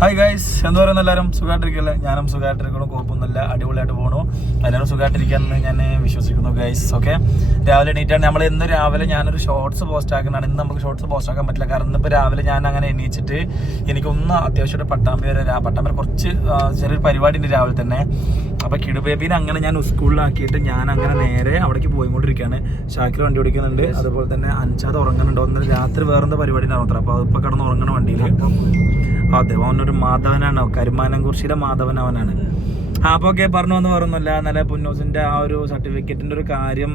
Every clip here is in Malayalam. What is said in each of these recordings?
ഹായ് ഗൈസ് എന്താ പറയുന്നത് എല്ലാവരും സുഖമായിട്ടിരിക്കല്ലേ ഞാനും സുഖമായിട്ടിരിക്കണം കുഴപ്പമൊന്നുമില്ല. അടിപൊളിയായിട്ട് പോകണു എല്ലാവരും സുഖമായിട്ടിരിക്കാന്ന് ഞാൻ വിശ്വസിക്കുന്നു ഗൈസ് ഓക്കെ രാവിലെ എണീറ്റാണ്. നമ്മൾ ഇന്ന് രാവിലെ ഞാനൊരു ഷോർട്സ് പോസ്റ്റ് ആക്കുന്നതാണ് ഇന്ന് നമുക്ക് ഷോർട്സ് പോസ്റ്റ് ആക്കാൻ പറ്റില്ല. കാരണം ഇന്നിപ്പോൾ രാവിലെ ഞാൻ അങ്ങനെ എണീച്ചിട്ട് എനിക്കൊന്ന് അത്യാവശ്യമായിട്ട് പട്ടാമ്പി വരെ പട്ടാമ്പി കുറച്ച് ചെറിയൊരു പരിപാടി ഉണ്ട് രാവിലെ തന്നെ. അപ്പോൾ കിടുബേബിനെ അങ്ങനെ ഞാൻ സ്കൂളിലാക്കിയിട്ട് ഞാൻ അങ്ങനെ നേരെ അവിടേക്ക് പോയിക്കൊണ്ടിരിക്കുകയാണ്. ഷാക്കിൽ വണ്ടി ഓടിക്കുന്നുണ്ട്. അതുപോലെ തന്നെ അഞ്ചാത് ഉറങ്ങുന്നുണ്ട്. ഒന്ന് രാത്രി വേറെന്താ പരിപാടി ഉണ്ടാവും അപ്പോൾ അതിപ്പോൾ കിടന്ന് ഉറങ്ങണ വണ്ടിയിൽ അതെ അവനൊരു മാധവനാണ്? കരുമാനംകുറിശിയുടെ മാധവൻ അവനാണ് ആ അപ്പൊ ഓക്കെ പറഞ്ഞു വന്ന് പറഞ്ഞില്ല നല്ല പുന്നോസിന്റെ ആ ഒരു സർട്ടിഫിക്കറ്റിന്റെ ഒരു കാര്യം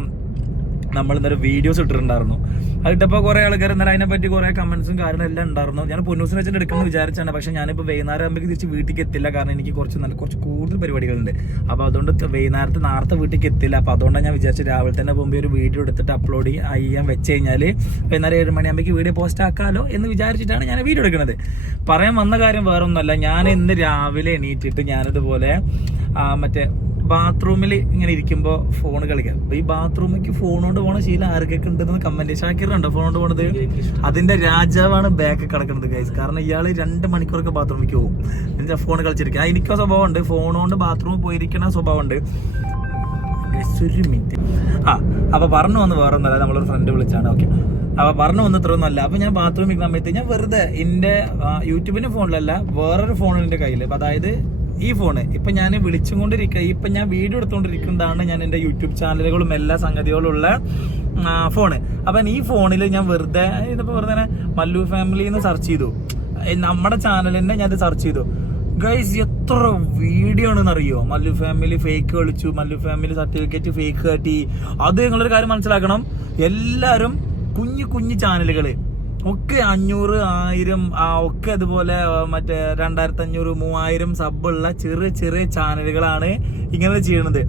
നമ്മൾ ഇന്നലെ വീഡിയോസ് ഇട്ടിട്ടുണ്ടായിരുന്നു അതിട്ടപ്പോൾ കുറെ ആൾക്കാർ ഇന്നലെ അതിനെ പറ്റി കുറെ കമന്റ്സും കാര്യങ്ങളും എല്ലാം ഉണ്ടായിരുന്നു. ഞാൻ പൊന്നൂസിനെ വെച്ചിട്ട് എടുക്കുന്നത് വിചാരിച്ചാണ്. പക്ഷെ ഞാനിപ്പോൾ വൈകുന്നേരം ആകുമ്പോൾ തിരിച്ച് വീട്ടിലേക്ക് എത്തില്ല. കാരണം എനിക്ക് കുറച്ച് നല്ല കുറച്ച് കൂടുതൽ പരിപാടികളുണ്ട്. അപ്പോൾ അതുകൊണ്ട് വൈകുന്നേരത്തെ നേരത്തെ വീട്ടിലേക്ക് എത്തില്ല. അപ്പോൾ അതുകൊണ്ടാണ് ഞാൻ വിചാരിച്ചു രാവിലെ തന്നെ പോകുമ്പോൾ ഒരു വീഡിയോ എടുത്തിട്ട് അപ്ലോഡ് ചെയ്യാൻ വെച്ച് കഴിഞ്ഞാൽ വൈകുന്നേരം ഏഴ് മണിയാകുമ്പോൾ വീഡിയോ പോസ്റ്റ് ആക്കാമല്ലോ എന്ന് വിചാരിച്ചിട്ടാണ് ഞാൻ വീഡിയോ എടുക്കുന്നത്. പറയാൻ വന്ന കാര്യം വേറൊന്നുമല്ല. ഞാൻ ഇന്ന് രാവിലെ എണീറ്റിട്ട് ഞാനിതുപോലെ മറ്റേ ബാത്റൂമിൽ ഇങ്ങനെ ഇരിക്കുമ്പോൾ ഫോൺ കളിക്കാം. അപ്പൊ ഈ ബാത്റൂമിലേക്ക് ഫോൺ കൊണ്ട് പോണ ശീലം ആർക്കൊക്കെ ഉണ്ടെന്ന് കമന്റ് ഷാക്കിറുണ്ടോ ഫോൺ കൊണ്ട് പോണത്? അതിന്റെ രാജാവാണ് ബാക്ക് കിടക്കുന്നത് ഗൈസ് കാരണം ഇയാൾ രണ്ട് മണിക്കൂറൊക്കെ ബാത്റൂമിലേക്ക് പോകും. എന്നിട്ട് ഫോൺ കളിച്ചിരിക്കും. എനിക്ക് സ്വഭാവം ഉണ്ട് ഫോൺ കൊണ്ട് ബാത്റൂമിൽ പോയിരിക്കണ സ്വഭാവം ഉണ്ട് ആ അപ്പൊ പറഞ്ഞു വന്ന് വേറെ ഒന്നല്ല നമ്മളൊരു ഫ്രണ്ട് വിളിച്ചാണ്. ഓക്കെ അപ്പൊ പറഞ്ഞു വന്ന് ഇത്രയൊന്നുമല്ല. അപ്പൊ ഞാൻ ബാത്റൂമിൽ സമയത്ത് ഞാൻ വെറുതെ എന്റെ യൂട്യൂബിന്റെ ഫോണിലല്ല വേറൊരു ഫോണിന്റെ കയ്യിൽ അതായത് ഈ ഫോണ് ഇപ്പൊ ഞാൻ വിളിച്ചും കൊണ്ടിരിക്കുക ഇപ്പൊ ഞാൻ വീഡിയോ എടുത്തുകൊണ്ടിരിക്കുന്നതാണ് ഞാൻ എന്റെ യൂട്യൂബ് ചാനലുകളും എല്ലാ സംഗതികളും ഉള്ള ഫോണ് അപ്പൊ ഈ ഫോണിൽ ഞാൻ വെറുതെ ഇതിപ്പോ വെറുതെ മല്ലു ഫാമിലി എന്ന് സെർച്ച് ചെയ്തു നമ്മുടെ ചാനലിനെ ഞാൻ സെർച്ച് ചെയ്തു. ഗൈസ് എത്ര വീഡിയോ ആണെന്ന് അറിയോ മല്ലു ഫാമിലി ഫേക്ക് കളിച്ചു മല്ലു ഫാമിലി സർട്ടിഫിക്കറ്റ് ഫേക്ക് കാട്ടി. അത് നിങ്ങളൊരു കാര്യം മനസ്സിലാക്കണം. എല്ലാരും കുഞ്ഞു കുഞ്ഞു ചാനലുകൾ ഒക്കെ അഞ്ഞൂറ് ആയിരം ഒക്കെ അതുപോലെ മറ്റേ രണ്ടായിരത്തി അഞ്ഞൂറ് മൂവായിരം സബുള്ള ചെറിയ ചെറിയ ചാനലുകളാണ് ഇങ്ങനെ ചെയ്യണത്.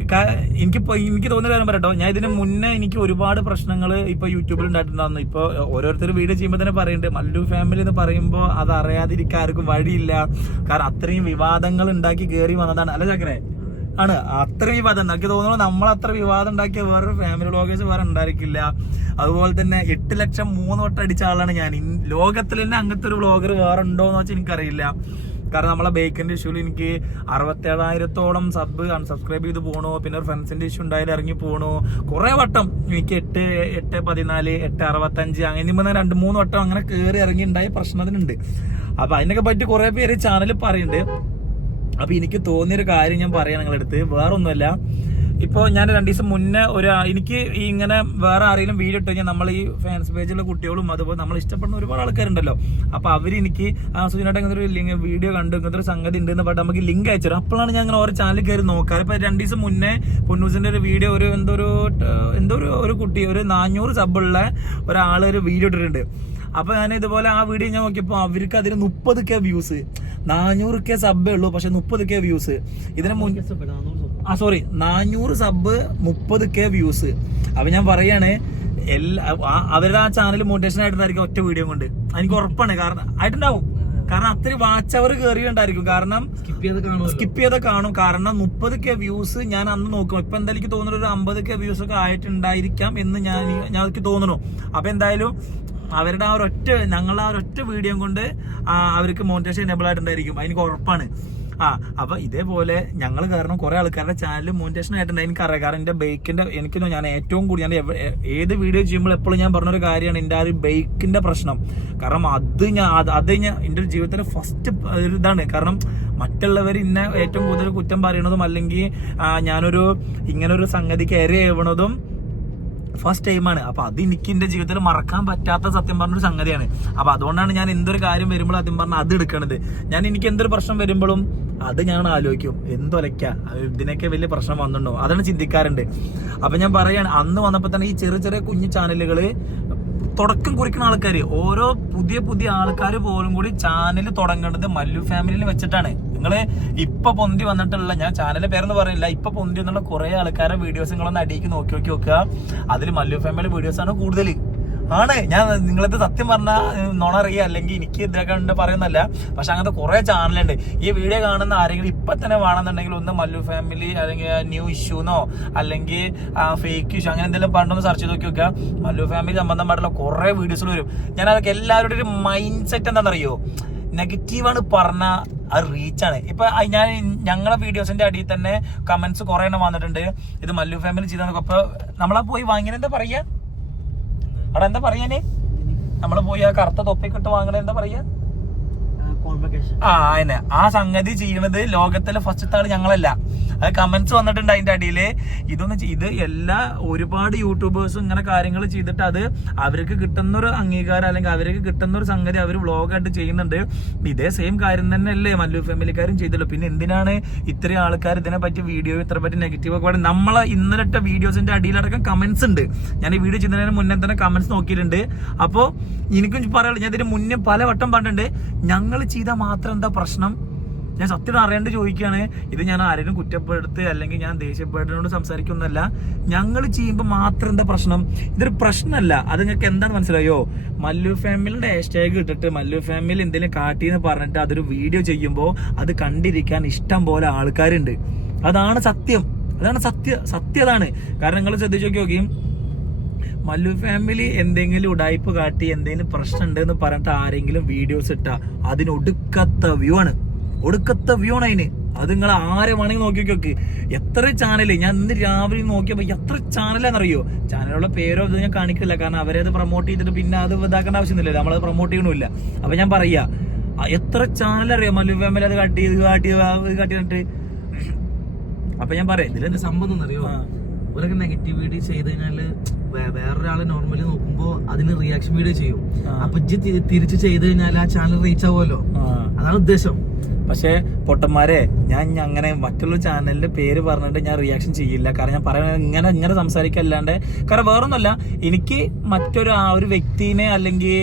എനിക്ക് എനിക്കിപ്പോ എനിക്ക് തോന്നുന്ന കാര്യം പറയട്ടോ. ഞാൻ ഇതിന് മുന്നേ എനിക്ക് ഒരുപാട് പ്രശ്നങ്ങൾ ഇപ്പൊ യൂട്യൂബിൽ ഉണ്ടായിട്ടുണ്ടായിരുന്നു. ഇപ്പൊ ഓരോരുത്തർ വീഡിയോ ചെയ്യുമ്പോൾ തന്നെ പറയുന്നുണ്ട് മല്ലു ഫാമിലി എന്ന് പറയുമ്പോൾ അത് അറിയാതിരിക്കാൻ ആർക്കും വഴിയില്ല. കാരണം അത്രയും വിവാദങ്ങൾ ഉണ്ടാക്കി കയറി വന്നതാണ്. അല്ല ചക്കരെ ആണ്. അത്ര വിവാദം. എനിക്ക് തോന്നുന്നു നമ്മൾ അത്ര വിവാദം ഉണ്ടാക്കിയ വേറൊരു ഫാമിലി വ്ളോഗേഴ്സ് വേറെ ഉണ്ടായിരിക്കില്ല. അതുപോലെ തന്നെ എട്ട് ലക്ഷം മൂന്ന് വട്ടം അടിച്ച ആളാണ് ഞാൻ. ലോകത്തിൽ തന്നെ അങ്ങനത്തെ ഒരു വ്ളോഗർ വേറെ ഉണ്ടോ എന്ന് വെച്ചാൽ എനിക്കറിയില്ല. കാരണം നമ്മളെ ബേക്കിന്റെ ഇഷ്യൂൽ എനിക്ക് അറുപത്തേഴായിരത്തോളം സബ് അൺസബ്സ്ക്രൈബ് ചെയ്ത് പോണു. പിന്നെ ഒരു ഫ്രണ്ട്സിന്റെ ഇഷ്യൂ ഉണ്ടായാലും ഇറങ്ങി പോണു. കുറെ വട്ടം എനിക്ക് എട്ട് എട്ട് പതിനാല് എട്ട് അറുപത്തഞ്ച് അങ്ങനെ പറഞ്ഞാൽ രണ്ട് മൂന്ന് വട്ടം അങ്ങനെ കയറി ഇറങ്ങി ഉണ്ടായ പ്രശ്നത്തിനുണ്ട്. അപ്പൊ അതിനൊക്കെ പറ്റി കുറെ പേര് ചാനൽ പറയുന്നുണ്ട് അപ്പൊ എനിക്ക് തോന്നിയൊരു കാര്യം ഞാൻ പറയാം നിങ്ങളടുത്ത്. വേറെ ഒന്നുമല്ല ഇപ്പോൾ ഞാൻ രണ്ടു ദിവസം മുന്നേ ഒരു എനിക്ക് ഇങ്ങനെ വേറെ ആരെങ്കിലും വീഡിയോ ഇട്ട് കഴിഞ്ഞാൽ നമ്മൾ ഈ ഫാൻസ് പേജിലുള്ള കുട്ടികളും അതുപോലെ നമ്മൾ ഇഷ്ടപ്പെടുന്ന ഒരുപാട് ആൾക്കാരുണ്ടല്ലോ. അപ്പൊ അവർ എനിക്ക് ആ സുജിനായിട്ട് ഇങ്ങനത്തെ ഒരു ലിങ്ക് വീഡിയോ കണ്ടു ഇങ്ങനത്തെ ഒരു സംഗതി ഉണ്ട് എന്ന് പറഞ്ഞാൽ നമുക്ക് ലിങ്ക് അയച്ചു. അപ്പോഴാണ് ഞാൻ ഇങ്ങനെ ഓരോ ചാനലിൽ കയറി നോക്കാറ്. ഇപ്പൊ രണ്ടു ദിവസം മുന്നേ പൊന്നൂസിന്റെ ഒരു വീഡിയോ ഒരു എന്തോ ഒരു എന്തോ ഒരു ഒരു കുട്ടി ഒരു നാനൂറ് സബുള്ള ഒരാൾ ഒരു വീഡിയോ ഇട്ടിട്ടുണ്ട്. അപ്പൊ ഞാൻ ഇതുപോലെ ആ വീഡിയോ ഞാൻ നോക്കിയപ്പോൾ അവർക്ക് അതിന് മുപ്പത് കെ വ്യൂസ് നാനൂറ് കെ സബേ ഉള്ളൂ പക്ഷെ മുപ്പത് കെ വ്യൂസ് ഇതിന് മുൻ ആ. സോറി നാനൂറ് സബ് മുപ്പത് കെ വ്യൂസ് അപ്പൊ ഞാൻ പറയാണ് എല്ലാ അവരുടെ ആ ചാനൽ മോട്ടിവേഷൻ ആയിട്ടുണ്ടായിരിക്കും ഒറ്റ വീഡിയോ കൊണ്ട്. എനിക്ക് ഉറപ്പാണ് കാരണം ആയിട്ടുണ്ടാവും. കാരണം അത്രയും വാച്ച് അവർ കയറിയിട്ടുണ്ടായിരിക്കും കാരണം സ്കിപ്പ് ചെയ്ത് കാണുമല്ലോ. സ്കിപ്പ് ചെയ്ത കാണും. കാരണം മുപ്പത് കെ വ്യൂസ് ഞാൻ അന്ന് നോക്കും. ഇപ്പൊ എന്തായാലും എനിക്ക് തോന്നുന്നു ഒരു അമ്പത് കെ വ്യൂസ് ഒക്കെ ആയിട്ടുണ്ടായിരിക്കാം എന്ന് ഞാൻ ഞാൻ എനിക്ക് തോന്നുന്നു. അപ്പൊ എന്തായാലും അവരുടെ ആ ഒരൊറ്റ ഞങ്ങളുടെ ആ ഒരൊറ്റ വീഡിയോ കൊണ്ട് അവർക്ക് മോണിറ്റേഷൻ എനേബിൾ ആയിട്ടുണ്ടായിരിക്കും. അതിന് ഉറപ്പാണ്. ആ അപ്പൊ ഇതേപോലെ ഞങ്ങൾ കാരണം കുറെ ആൾക്കാരുടെ ചാനൽ മോണിറ്റേഷൻ ആയിട്ടുണ്ട്. എനിക്കറിയാം കാരണം എന്റെ ബൈക്കിന്റെ എനിക്ക് ഞാൻ ഏറ്റവും കൂടി ഞാൻ ഏത് വീഡിയോ ചെയ്യുമ്പോൾ എപ്പോഴും ഞാൻ പറഞ്ഞൊരു കാര്യമാണ് എന്റെ ആ ഒരു ബൈക്കിന്റെ പ്രശ്നം. കാരണം അത് ഞാൻ അത് ഞാൻ എന്റെ ഒരു ജീവിതത്തിലെ ഫസ്റ്റ് ഒരു ഇതാണ്. കാരണം മറ്റുള്ളവർ ഇന്നെ ഏറ്റവും കൂടുതൽ കുറ്റം പറയണതും അല്ലെങ്കിൽ ഞാനൊരു ഇങ്ങനൊരു സംഗതിക്ക് ഇരയാവണതും ഫസ്റ്റ് ടൈമാണ് അപ്പൊ അത് എനിക്ക് എന്റെ ജീവിതത്തിൽ മറക്കാൻ പറ്റാത്ത സത്യം പറഞ്ഞൊരു സംഗതിയാണ്. അപ്പൊ അതുകൊണ്ടാണ് ഞാൻ എന്തൊരു കാര്യം വരുമ്പോൾ ആദ്യം പറഞ്ഞ അത് എടുക്കണത്. ഞാൻ എനിക്ക് എന്തൊരു പ്രശ്നം വരുമ്പോഴും അത് ഞാൻ ആലോചിക്കും. എന്തൊലയ്ക്ക? ഇതിനൊക്കെ വലിയ പ്രശ്നം വന്നിട്ടുണ്ടോ? അതാണ് ചിന്തിക്കാറുണ്ട്. അപ്പൊ ഞാൻ പറയാണ് അന്ന് വന്നപ്പോ തന്നെ ഈ ചെറിയ ചെറിയ കുഞ്ഞു ചാനലുകൾ തുടക്കം കുറിക്കുന്ന ആൾക്കാർ ഓരോ പുതിയ പുതിയ ആൾക്കാർ പോലും കൂടി ചാനൽ തുടങ്ങേണ്ടത് മല്ലു ഫാമിലിയിൽ വെച്ചിട്ടാണ്. നിങ്ങൾ ഇപ്പൊ പൊന്തി വന്നിട്ടുള്ള ഞാൻ ചാനലിന്റെ പേരെന്ന് പറയില്ല. ഇപ്പൊ പൊന്തി വന്നുള്ള കുറെ ആൾക്കാരെ വീഡിയോസ് നിങ്ങളൊന്ന് അടിയിക്ക് നോക്കി നോക്കി നോക്കുക. അതിൽ മല്ലു ഫാമിലി വീഡിയോസ് ആണ് കൂടുതൽ ആണ്. ഞാൻ നിങ്ങളത് സത്യം പറഞ്ഞ നോണറിയ അല്ലെങ്കിൽ എനിക്ക് ഇതൊക്കെ ഉണ്ട് പറയുന്നല്ല പക്ഷെ അങ്ങനത്തെ കുറെ ചാനലുണ്ട്. ഈ വീഡിയോ കാണുന്ന ആരെങ്കിലും ഇപ്പൊ തന്നെ വേണമെന്നുണ്ടെങ്കിൽ ഒന്ന് മല്ലു ഫാമിലി അല്ലെങ്കിൽ ന്യൂ ഇഷ്യൂന്നോ അല്ലെങ്കിൽ ഫേക്ക് ഇഷ്യൂ അങ്ങനെ എന്തെങ്കിലും പണ്ടൊന്ന് സെർച്ച് ചെയ്ത് നോക്കി മല്ലു ഫാമിലി സംബന്ധമായിട്ടുള്ള കുറെ വീഡിയോസ് വരും. ഞാൻ അതൊക്കെ എല്ലാവരുടെ ഒരു മൈൻഡ് സെറ്റ് എന്താണെന്നറിയോ നെഗറ്റീവാണ് പറഞ്ഞ അത് റീച്ചാണ് ഇപ്പൊ ഞാൻ ഞങ്ങളെ വീഡിയോസിന്റെ അടിയിൽ തന്നെ കമന്റ്സ് കുറെ എണ്ണം വന്നിട്ടുണ്ട്. ഇത് മല്ലു ഫാമിലി ചെയ്താൽ അപ്പൊ നമ്മളാ പോയി വാങ്ങിയത് എന്താ പറയാ? അവിടെ എന്താ പറയാന് നമ്മൾ പോയി ആ കറുത്ത തൊപ്പിക്ക് ഇട്ട് വാങ്ങണേ എന്താ പറയാ? ആ അതിനെ ആ സംഗതി ചെയ്യണത് ലോകത്തിലെ ഫസ്റ്റ് ആൾ ഞങ്ങളല്ല. അത് കമന്റ്സ് വന്നിട്ടുണ്ട് അതിന്റെ അടിയിൽ ഇതൊന്ന് ഇത് എല്ലാ ഒരുപാട് യൂട്യൂബേഴ്സും ഇങ്ങനെ കാര്യങ്ങൾ ചെയ്തിട്ട് അത് അവർക്ക് കിട്ടുന്ന ഒരു അംഗീകാരം അല്ലെങ്കിൽ അവർക്ക് കിട്ടുന്ന ഒരു സംഗതി അവർ വ്ളോഗായിട്ട് ചെയ്യുന്നുണ്ട്. ഇതേ സെയിം കാര്യം തന്നെയല്ലേ മല്ലു ഫാമിലിക്കാരും ചെയ്തല്ലോ പിന്നെ എന്തിനാണ് ഇത്രയും ആൾക്കാർ ഇതിനെ പറ്റി വീഡിയോ ഇത്ര പറ്റി നെഗറ്റീവ് ഒക്കെ പറയുന്നത്? നമ്മളെ ഇന്നലത്തെ വീഡിയോസിന്റെ അടിയിലടക്കം കമന്റ്സ് ഉണ്ട്. ഞാൻ ഈ വീഡിയോ ചെയ്യുന്നതിന് മുന്നേ തന്നെ കമന്റ്സ് നോക്കിയിട്ടുണ്ട്. അപ്പോൾ എനിക്കും പറയാനുള്ളത് ഞാൻ ഇതിന് മുന്നേ പല വട്ടം പറഞ്ഞിട്ടുണ്ട്. ഞങ്ങൾ ചെയ്താൽ മാത്രം എന്താ പ്രശ്നം? ഞാൻ സത്യം അറിയാണ്ട് ചോദിക്കുകയാണ് ഇത് ഞാൻ ആരെയും കുറ്റപ്പെടുത്ത് അല്ലെങ്കിൽ ഞാൻ ദേഷ്യപ്പെടുന്നതിനോട് സംസാരിക്കുന്നല്ല ഞങ്ങൾ ചെയ്യുമ്പോൾ മാത്രം എന്താ പ്രശ്നം? ഇതൊരു പ്രശ്നമല്ല. അത് നിങ്ങൾക്ക് എന്താണ് മനസ്സിലായോ? മല്ലു ഫാമിലിയുടെ ഹാഷ്ടാഗ് ഇട്ടിട്ട് മല്ലു ഫാമിലി എന്തെങ്കിലും കാട്ടി എന്ന് പറഞ്ഞിട്ട് അതൊരു വീഡിയോ ചെയ്യുമ്പോൾ അത് കണ്ടിരിക്കാൻ ഇഷ്ടം പോലെ ആൾക്കാരുണ്ട്. അതാണ് സത്യം. അതാണ് സത്യ സത്യതാണ് കാരണം നിങ്ങൾ ശ്രദ്ധിച്ചു നോക്കി മല്ലു ഫാമിലി എന്തെങ്കിലും ഉടായ്പ കാട്ടി എന്തെങ്കിലും പ്രശ്നം ഉണ്ടെന്ന് പറഞ്ഞിട്ട് ആരെങ്കിലും വീഡിയോസ് ഇട്ട അതിനൊടുക്കത്ത വ്യൂ ആണ്. ഒടുക്കത്ത വ്യൂ ആണ് അതിന്. അത് നിങ്ങൾ ആരെ വേണമെങ്കിൽ നോക്കി നോക്കി എത്ര ചാനൽ ഞാൻ ഇന്ന് രാവിലെ നോക്കിയപ്പോൾ എത്ര ചാനലാണെന്നറിയോ ചാനലുള്ള പേരോ ഇത് ഞാൻ കാണിക്കില്ല. കാരണം അവരത് പ്രൊമോട്ട് ചെയ്തിട്ട് പിന്നെ അത് ഇതാക്കേണ്ട ആവശ്യമൊന്നുമില്ല നമ്മളത് പ്രൊമോട്ട് ചെയ്യണമില്ല. അപ്പൊ ഞാൻ പറയാ എത്ര ചാനൽ അറിയോ മല്ലു ഫാമിലി അത് കാട്ടി ഇത് കാട്ടി ഇത് കാട്ടിട്ട് അപ്പം ഞാൻ പറയാം ഇതിലെന്ത് സംഭവം ആ. ഇവരൊക്കെ നെഗറ്റീവ് വീഡിയോ ചെയ്ത് കഴിഞ്ഞാൽ വേറൊരാളെ നോർമലി നോക്കുമ്പോ അതിന് റിയാക്ഷൻ വീഡിയോ ചെയ്യും. അപ്പൊ തിരിച്ച് ചെയ്ത് കഴിഞ്ഞാൽ ആ ചാനൽ റീച്ച് ആവുമല്ലോ. അതാണ് ഉദ്ദേശം. പക്ഷേ പൊട്ടന്മാരെ ഞാൻ അങ്ങനെ മറ്റുള്ള ചാനലിന്റെ പേര് പറഞ്ഞിട്ട് ഞാൻ റിയാക്ഷൻ ചെയ്യില്ല. കാരണം ഞാൻ പറയുന്നത് ഇങ്ങനെ ഇങ്ങനെ സംസാരിക്കല്ലാണ്ട് കാരണം വേറൊന്നുമല്ല എനിക്ക് മറ്റൊരു ആ ഒരു വ്യക്തിനെ അല്ലെങ്കിൽ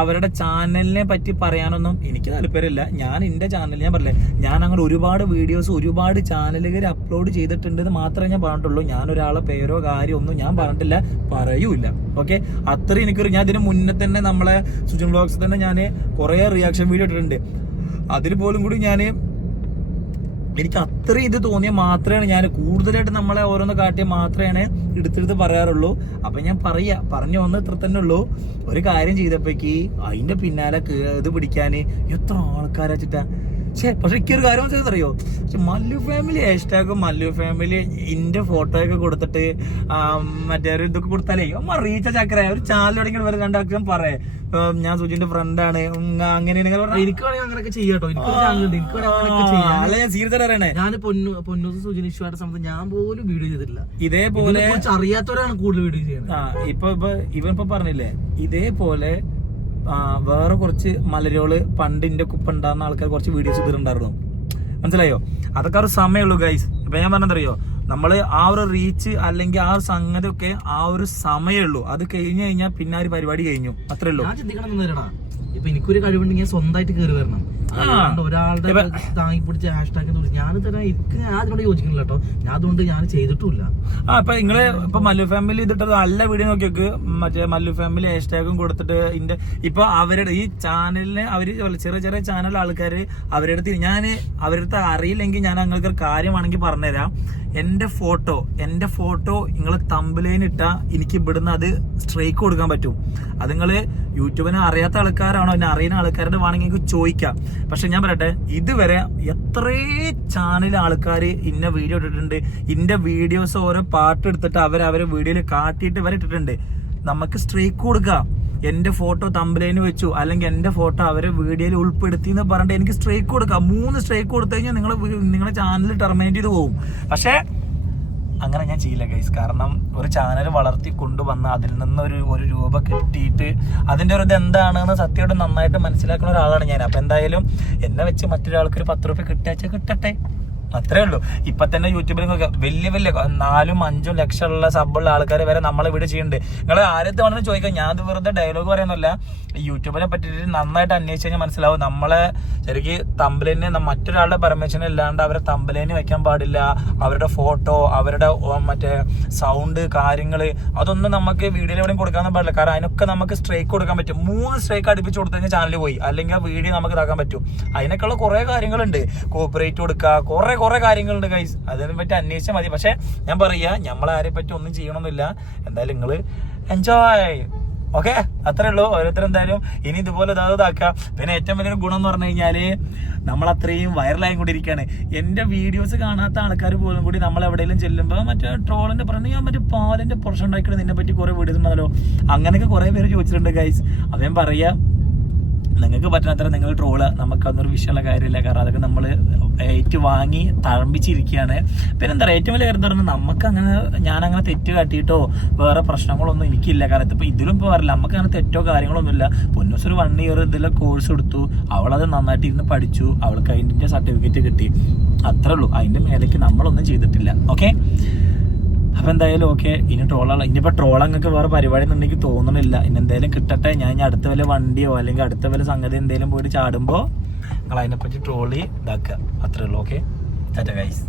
അവരുടെ ചാനലിനെ പറ്റി പറയാനൊന്നും എനിക്ക് താല്പര്യമില്ല. ഞാൻ എന്റെ ചാനൽ ഞാൻ പറഞ്ഞില്ലേ ഞാൻ അങ്ങനെ ഒരുപാട് വീഡിയോസ് ഒരുപാട് ചാനലുകൾ അപ്ലോഡ് ചെയ്തിട്ടുണ്ട് എന്ന് മാത്രമേ ഞാൻ പറഞ്ഞിട്ടുള്ളൂ. ഞാൻ ഒരാളെ പേരോ കാര്യമോ ഒന്നും ഞാൻ പറഞ്ഞിട്ടില്ല പറയൂല ഓക്കെ അത്രയും എനിക്കൊരു ഞാൻ ഇതിന് മുന്നേ തന്നെ നമ്മളെ സുജിൻ ബ്ലോഗ്സ് തന്നെ ഞാൻ കുറേ റിയാക്ഷൻ വീഡിയോ ഇട്ടിട്ടുണ്ട്. അതിൽ പോലും കൂടി ഞാൻ എനിക്ക് അത്ര ഇത് തോന്നിയാൽ മാത്രമാണ് ഞാൻ കൂടുതലായിട്ട് നമ്മളെ ഓരോന്ന് കാട്ടിയ മാത്രമാണ് എടുത്തെടുത്ത് പറയാറുള്ളൂ. അപ്പൊ ഞാൻ പറയാ പറഞ്ഞു വന്ന് ഇത്ര തന്നെ ഉള്ളൂ. ഒരു കാര്യം ചെയ്തപ്പോഴേക്ക് അതിന്റെ പിന്നാലെ ഇത് പിടിക്കാന് എത്ര ആൾക്കാരാ ചിട്ടാ പക്ഷേ പക്ഷെ എനിക്കൊരു കാര്യം മനസ്സിലായി അറിയോ? പക്ഷെ Mallu family hashtag Mallu family ഇന്റെ ഫോട്ടോ ഒക്കെ കൊടുത്തിട്ട് മറ്റേ ഒരു ഇതൊക്കെ കൊടുത്താലേ അമ്മ റീച്ച ആക്കറേ ഒരു ചാനൽ തുടങ്ങി വരെ രണ്ടാക്ഷം പറയേ. ഞാൻ സുജിന്റെ ഫ്രണ്ടാണ് അങ്ങനെ ഇങ്ങനെ എനിക്ക് വേണമെങ്കിൽ അങ്ങനെയൊക്കെ ചെയ്യാട്ടോ അല്ല ഞാൻ സീരിയസ് പറയണേ. ഞാൻ പൊന്നു പൊന്നൂസ് സുജനീഷുമായിട്ട് സമയത്ത് ഞാൻ പോലും വീഡിയോ ചെയ്തിട്ടില്ല. ഇതേപോലെ അറിയാത്തവരാണ് കൂടുതൽ വീഡിയോ ചെയ്യുന്നത്. ആ ഇപ്പൊ ഇപ്പൊ ഇവൻ ഇപ്പൊ പറഞ്ഞില്ലേ ഇതേപോലെ വേറെ കുറച്ച് മലരോൾ പണ്ട് ഇന്റെ കുപ്പ ഉണ്ടാകുന്ന ആൾക്കാർ കുറച്ച് വീഡിയോസ് ഇതിലുണ്ടായിരുന്നു മനസ്സിലായോ? അതൊക്കെ ഒരു സമയമുള്ളൂ ഗൈസ് ഇപ്പൊ ഞാൻ പറഞ്ഞതറിയോ നമ്മൾ ആ ഒരു റീച്ച് അല്ലെങ്കിൽ ആ ഒരു സംഗതി ഒക്കെ ആ ഒരു സമയമുള്ളൂ അത് കഴിഞ്ഞു കഴിഞ്ഞാൽ പിന്നെ ആ ഒരു പരിപാടി കഴിഞ്ഞു. അത്രേ ഉള്ളൂ. ഇപ്പൊ എനിക്കൊരു കഴിവുണ്ടെങ്കിൽ സ്വന്തമായിട്ട് കയറി വരണം. ഒരാളുടെ താങ്ങി പിടിച്ച ഹാഷ്ടാഗ് ഞാൻ തന്നെ എനിക്ക് ഞാൻ അതിനോട് യോജിക്കുന്നില്ല കേട്ടോ. ഞാൻ അതുകൊണ്ട് ഞാൻ ചെയ്തിട്ടില്ല ആ ഇപ്പൊ നിങ്ങൾ ഇപ്പൊ മല്ലു ഫാമിലി ഇതിട്ടത് നല്ല വീഡിയോ നോക്കി നോക്ക് മറ്റേ മല്ലു ഫാമിലി ഹാഷ്ടാഗും കൊടുത്തിട്ട് ഇന്റെ ഇപ്പൊ അവരുടെ ഈ ചാനലിനെ അവർ ചെറിയ ചെറിയ ചാനൽ ആൾക്കാര് അവരുടെ അടുത്ത് ഞാൻ അവരുടെ അടുത്ത് അറിയില്ലെങ്കിൽ ഞാൻ നിങ്ങൾക്ക് ഒരു കാര്യമാണെങ്കിൽ പറഞ്ഞുതരാം. എന്റെ ഫോട്ടോ എന്റെ ഫോട്ടോ നിങ്ങൾ തമ്പിലേന് ഇട്ട എനിക്ക് ഇവിടുന്ന് അത് സ്ട്രൈക്ക് കൊടുക്കാൻ പറ്റും. അത് നിങ്ങൾ യൂട്യൂബിനെ അറിയാത്ത ആൾക്കാരാണോ? എന്നെ അറിയുന്ന ആൾക്കാരുടെ വേണമെങ്കിൽ ചോദിക്കാം പക്ഷെ ഞാൻ പറയട്ടെ ഇതുവരെ എത്രേ ചാനൽ ആൾക്കാർ ഇന്ന വീഡിയോ ഇട്ടിട്ടുണ്ട്. ഇന്റെ വീഡിയോസ് ഓരോ പാട്ട് എടുത്തിട്ട് അവർ അവരെ വീഡിയോയിൽ കാട്ടിയിട്ട് വരെ ഇട്ടിട്ടുണ്ട്. നമുക്ക് സ്ട്രീക്ക് കൊടുക്കാം. എന്റെ ഫോട്ടോ തമ്പലേന് വെച്ചു. അല്ലെങ്കിൽ എന്റെ ഫോട്ടോ അവരെ വീഡിയോയിൽ ഉൾപ്പെടുത്തി എന്ന് പറഞ്ഞിട്ട് എനിക്ക് സ്ട്രൈക്ക് കൊടുക്കാം. മൂന്ന് സ്ട്രൈക്ക് കൊടുത്തു കഴിഞ്ഞാൽ നിങ്ങൾ നിങ്ങളുടെ ചാനൽ ടെർമിനേറ്റ് ചെയ്ത് പോകും. പക്ഷേ അങ്ങനെ ഞാൻ ചെയ്യില്ല ഗൈസ് കാരണം ഒരു ചാനൽ വളർത്തി കൊണ്ടുവന്ന് അതിൽ നിന്ന് ഒരു ഒരു രൂപ കിട്ടിയിട്ട് അതിന്റെ ഒരു ഇത് എന്താണെന്ന് സത്യമായിട്ട് നന്നായിട്ട് മനസ്സിലാക്കുന്ന ഒരാളാണ് ഞാൻ. അപ്പം എന്തായാലും എന്നെ വെച്ച് മറ്റൊരാൾക്ക് ഒരു പത്ത് റുപ്യ കിട്ടിയാച്ചാൽ കിട്ടട്ടെ. അത്രേ ഉള്ളൂ. ഇപ്പൊ തന്നെ യൂട്യൂബിൽ വലിയ വലിയ നാലും അഞ്ചും ലക്ഷമുള്ള സബുള്ള ആൾക്കാർ വരെ നമ്മളെ ഇവിടെ ചെയ്യുന്നുണ്ട്. നിങ്ങൾ ആരത്തെ വേണമെന്ന് ചോദിക്കാം. ഞാൻ അത് വെറുതെ ഡയലോഗ് പറയുന്നില്ല യൂട്യൂബിനെ പറ്റിയിട്ട് നന്നായിട്ട് അന്വേഷിച്ച് കഴിഞ്ഞാൽ മനസ്സിലാവും. നമ്മളെ ശരിക്കും തമ്പലിനെ മറ്റൊരാളുടെ പെർമിഷൻ ഇല്ലാണ്ട് അവരെ തമ്പലേന് വെക്കാൻ പാടില്ല. അവരുടെ ഫോട്ടോ അവരുടെ മറ്റേ സൗണ്ട് കാര്യങ്ങൾ അതൊന്നും നമുക്ക് വീഡിയോയിൽ എവിടെയും കൊടുക്കാൻ പാടില്ല. കാരണം അതിനൊക്കെ നമുക്ക് സ്ട്രൈക്ക് കൊടുക്കാൻ പറ്റും. മൂന്ന് സ്ട്രൈക്ക് അടുപ്പിച്ച് കൊടുത്തു കഴിഞ്ഞാൽ ചാനൽ പോയി. അല്ലെങ്കിൽ ആ വീഡിയോ നമുക്ക് ഇതാക്കാൻ പറ്റും. അതിനൊക്കെയുള്ള കുറേ കാര്യങ്ങളുണ്ട്. കോപ്പറേറ്റ് കൊടുക്കുക കുറേ കുറേ കാര്യങ്ങളുണ്ട് ഗൈസ് അതിനെ പറ്റി അന്വേഷിച്ചാൽ മതി. പക്ഷെ ഞാൻ പറയാ നമ്മളാരെ പറ്റി ഒന്നും ചെയ്യണമെന്നില്ല എന്തായാലും നിങ്ങൾ എൻജോയ് ഓക്കെ അത്രേ ഉള്ളൂ. ഓരോരുത്തർ എന്തായാലും ഇനി ഇതുപോലെ ഇതാ ഇതാക്കുക പിന്നെ ഏറ്റവും വലിയൊരു ഗുണം എന്ന് പറഞ്ഞു കഴിഞ്ഞാൽ നമ്മൾ അത്രയും വൈറലായി കൊണ്ടിരിക്കുകയാണ് എന്റെ വീഡിയോസ് കാണാത്ത ആൾക്കാർ പോലും കൂടി നമ്മൾ എവിടെയെങ്കിലും ചെല്ലുമ്പോൾ മറ്റേ ട്രോളിന്റെ പറഞ്ഞു ഞാൻ മറ്റേ പാലിന്റെ പ്രശ്നം ഉണ്ടാക്കിയിട്ട് നിന്നെ പറ്റി കുറെ വീഡിയോസ് ഉണ്ടല്ലോ. അങ്ങനെയൊക്കെ കുറെ പേര് ചോദിച്ചിട്ടുണ്ട് ഗൈസ് അതേം പറയാ നിങ്ങൾക്ക് പറ്റുന്നത്ര നിങ്ങൾ ട്രോൾ നമുക്ക് അതൊരു വിഷയമുള്ള കാര്യമില്ല. കാരണം അതൊക്കെ നമ്മൾ ഏറ്റ് വാങ്ങി തഴമ്പിച്ചിരിക്കുകയാണ്. പിന്നെ എന്താ ഏറ്റവും വലിയ കാര്യം പറഞ്ഞാൽ നമുക്ക് അങ്ങനെ ഞാൻ അങ്ങനെ തെറ്റ് കാട്ടിയിട്ടോ വേറെ പ്രശ്നങ്ങളൊന്നും എനിക്കില്ല. കാരണം ഇതിപ്പോൾ ഇതിലും ഇപ്പോൾ പറയില്ല നമുക്ക് അങ്ങനെ തെറ്റോ കാര്യങ്ങളൊന്നുമില്ല. പൊന്നൂസ് ഒരു വൺ ഇയർ ഇതിലെ കോഴ്സ് എടുത്തു. അവളത് നന്നായിട്ട് ഇരുന്ന് പഠിച്ചു. അവൾക്ക് അതിന്റെ സർട്ടിഫിക്കറ്റ് കിട്ടി. അത്രേ ഉള്ളൂ. അതിന്റെ മേലേക്ക് നമ്മളൊന്നും ചെയ്തിട്ടില്ല. ഓക്കെ അപ്പൊ എന്തായാലും ഓക്കെ ഇനി ട്രോളാണ് ഇനിയിപ്പോ ട്രോൾ അങ്ങക്ക് വേറെ പരിപാടി എന്നുണ്ടെങ്കിൽ തോന്നണില്ല. ഇനി എന്തായാലും കിട്ടട്ടെ ഞാൻ ഇനി അടുത്ത വല്ല വണ്ടിയോ അല്ലെങ്കിൽ അടുത്ത വല്ല സംഗതി എന്തെങ്കിലും പോയിട്ട് ചാടുമ്പോ നിങ്ങൾ അതിനെപ്പറ്റി ട്രോളി ഇതാക്കുക. അത്രേ ഉള്ളൂ ഓക്കെ ടാറ്റ ഗൈസ്